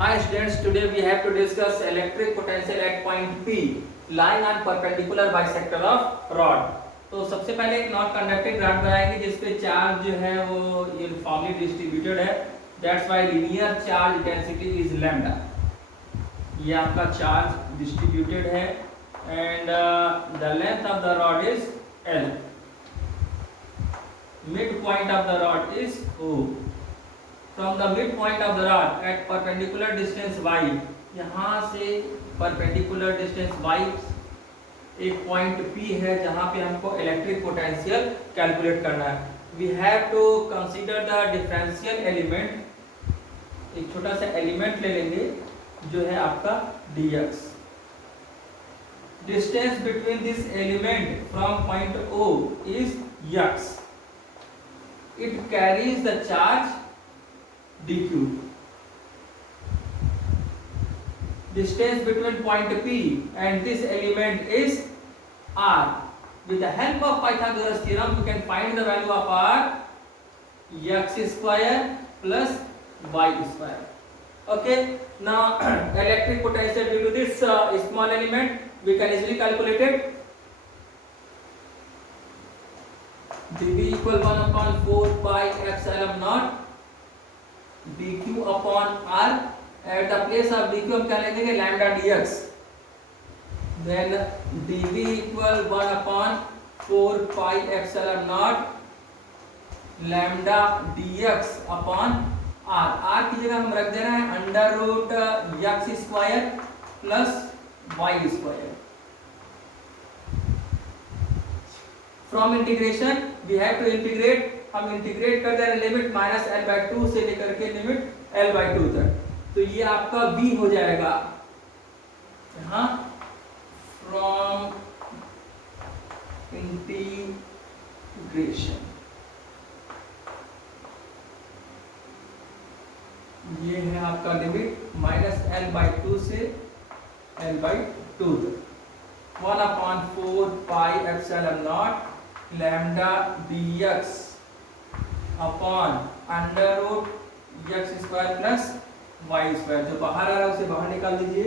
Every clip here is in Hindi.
Hi students, today we have to discuss electric potential at point P lying on perpendicular bisector of rod. तो सबसे पहले एक नॉन कंडक्टिंग रॉड बनाएंगे जिसपे चार्ज जो है वो यूनिफॉर्मली डिस्ट्रीब्यूटेड है. That's why linear charge density is lambda. ये आपका चार्ज डिस्ट्रीब्यूटेड है and the length of the rod is L. Mid point of the rod is O. From the midpoint of the rod at perpendicular distance y, यहाँ से perpendicular distance y एक पॉइंट P है जहाँ पे हमको इलेक्ट्रिक पोटेंशियल कैलकुलेट करना है. We have to consider the differential element. एक छोटा सा एलिमेंट ले लेंगे जो है आपका dx. Distance between this element from point O is x. It carries the charge dq. Distance between point P and this element is r. With the help of Pythagoras theorem, you can find the value of r, x square plus y square. Okay. Now electric potential due to this small element we can easily calculate it. dV equal 1 upon 4 pi epsilon naught dq upon r. At the place of dq हम क्या लेंगे lambda dx. Then dV equal 1 upon 4 pi epsilon naught lambda dx upon r. r की जगह हम रख दे रहे हैं under root x square plus y square. From integration we have to integrate. हम इंटीग्रेट कर दे रहे हैं limit minus L by two से लेकर के लिमिट एल बाई टू तक. तो ये आपका v हो जाएगा यहाँ फ्रॉम इंटीग्रेशन. ये है आपका limit minus L by two से एल बाई टू तक. 1 upon 4 pi epsilon naught lambda dx upon under root x square plus y square. जो बाहर आ रहा है उसे बाहर निकाल दीजिए.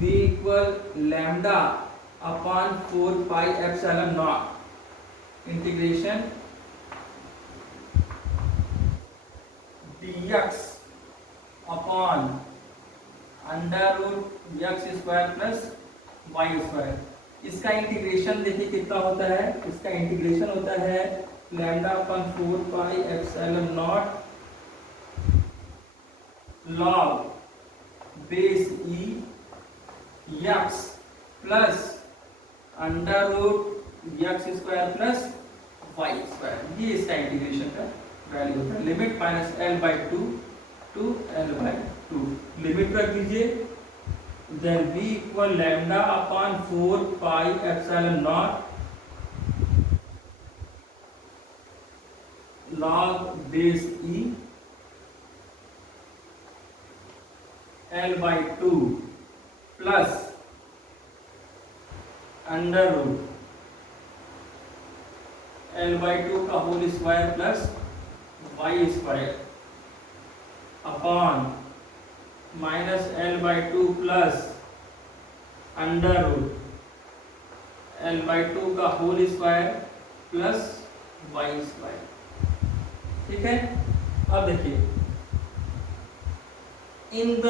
v equal lambda upon 4 pi epsilon naught integration dx upon under root x square plus y square. इसका इंटीग्रेशन देखिए कितना होता है. इसका इंटीग्रेशन होता है lambda upon 4 pi epsilon naught log base e x plus under root x square plus y square. ये इसका इंटीग्रेशन का वैल्यू होता है. Limit minus L by two to L by two. Limit रख दीजिए. Then v equal lambda upon 4 pi epsilon naught log base e L by 2 plus under root L by 2 का whole square plus y square upon minus L by two plus under root L by two का whole square plus y square. ठीक है. अब देखिए in the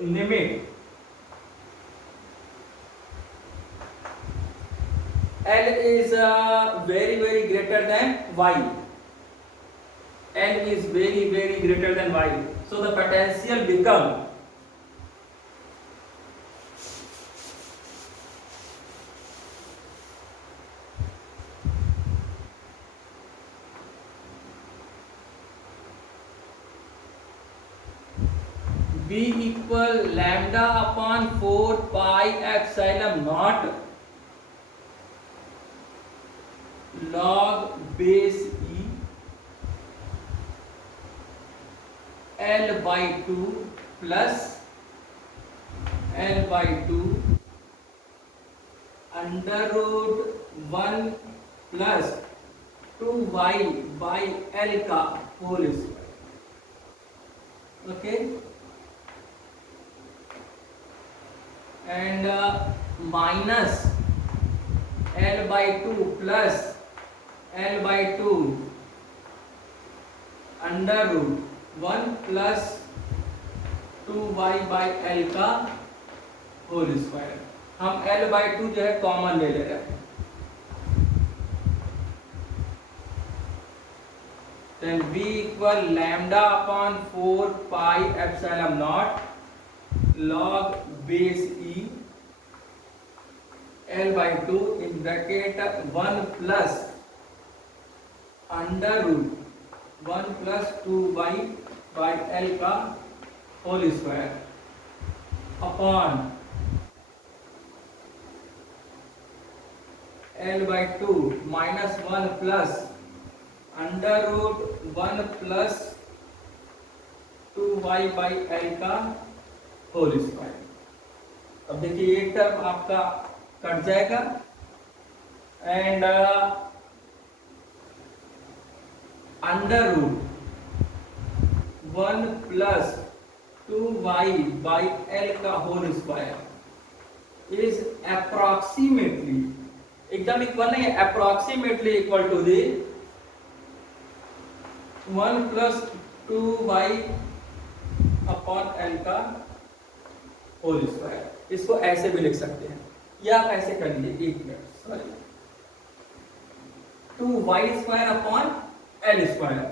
limit L is very greater than y. L is very greater than y. So the potential become v equal lambda upon 4 pi epsilon naught log base e L by 2 plus L by 2 under root 1 plus 2y by L का whole square. Okay, and minus L/2 plus L/2 under root 1 plus 2y/L का होल स्क्वायर। हम L/2 जो है कॉमन ले रहे हैं, then v equal lambda upon 4 pi epsilon naught log base e L/2 in bracket 1 plus under root 1 plus 2y/L का whole square upon L/2 minus 1 plus under root 1 plus 2y/L का होल स्क्वायर। अब देखिए एक टर्म आपका कट जाएगा and under root 1 plus 2y/L का होल स्क्वायर इज अप्रोक्सीमेटली, एकदम इक्वल नहीं है, approximately equal to the 1 plus 2y upon L का होल स्क्वायर। इसको ऐसे भी लिख सकते हैं, या आप ऐसे कर लीजिए, एक minute, sorry, 2y² upon L square.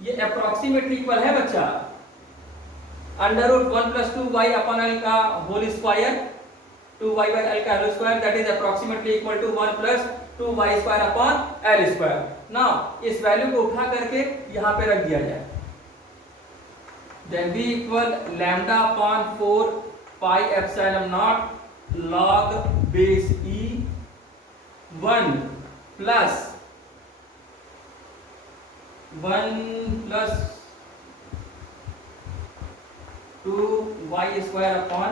ये अप्रोक्सीमेटली इक्वल है बच्चा, under root 1 plus 2y upon L का होल स्क्वायर, 2y/L का whole square, that is approximately equal to 1 plus 2y² upon L square. Now इस वैल्यू को उठा करके यहां पे रख दिया जाए, then v equal lambda upon 4 pi epsilon naught log base e 1 plus 2y² upon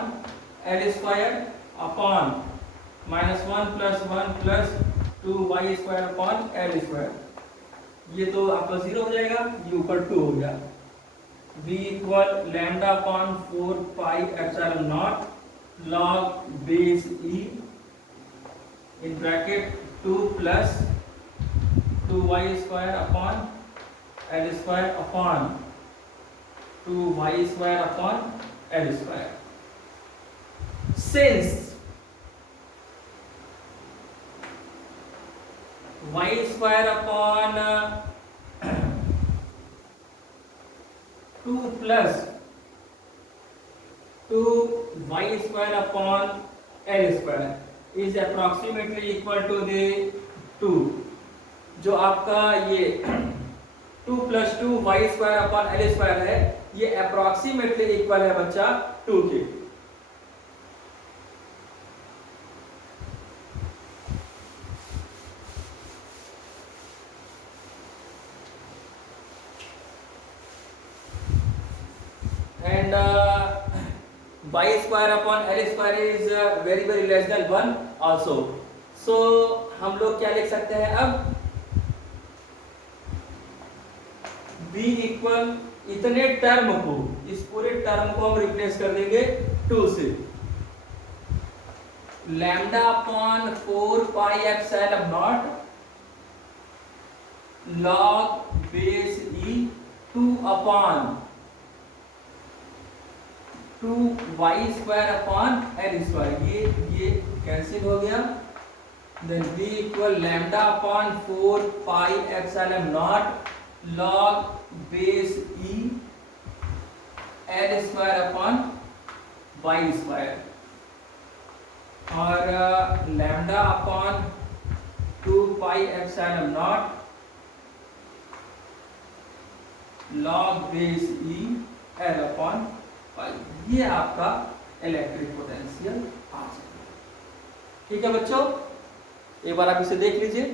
L square upon minus 1 plus 2y² upon L square. ये तो आपका 0 हो जाएगा, ये ऊपर 2 हो गया। v equal lambda upon 4 pi epsilon naught log base e इन bracket 2 plus 2y² upon L square upon 2y² upon L square. Since y² upon 2 plus 2y² upon L square is approximately equal to the 2, जो आपका ये 2 plus 2y² upon L square है, ये अप्रोक्सीमेटली इक्वल है बच्चा 2 के। and y² upon L square is very very less than 1 also, so हम लोग क्या लिख सकते हैं अब, v इक्वल इतने टर्म को, इस पूरे टर्म को हम रिप्लेस कर देंगे 2 से, lambda upon 4 pi epsilon naught log base e 2 upon 2y² upon L square, ये कैंसिल हो गया, then v equal lambda upon 4 pi epsilon naught log base e L square upon y square, और lambda upon 2 pi epsilon naught log base e L upon y। ये आपका इलेक्ट्रिक पोटेंशियल आ जाएगा। ठीक है बच्चों, एक बार आप इसे देख लीजिए।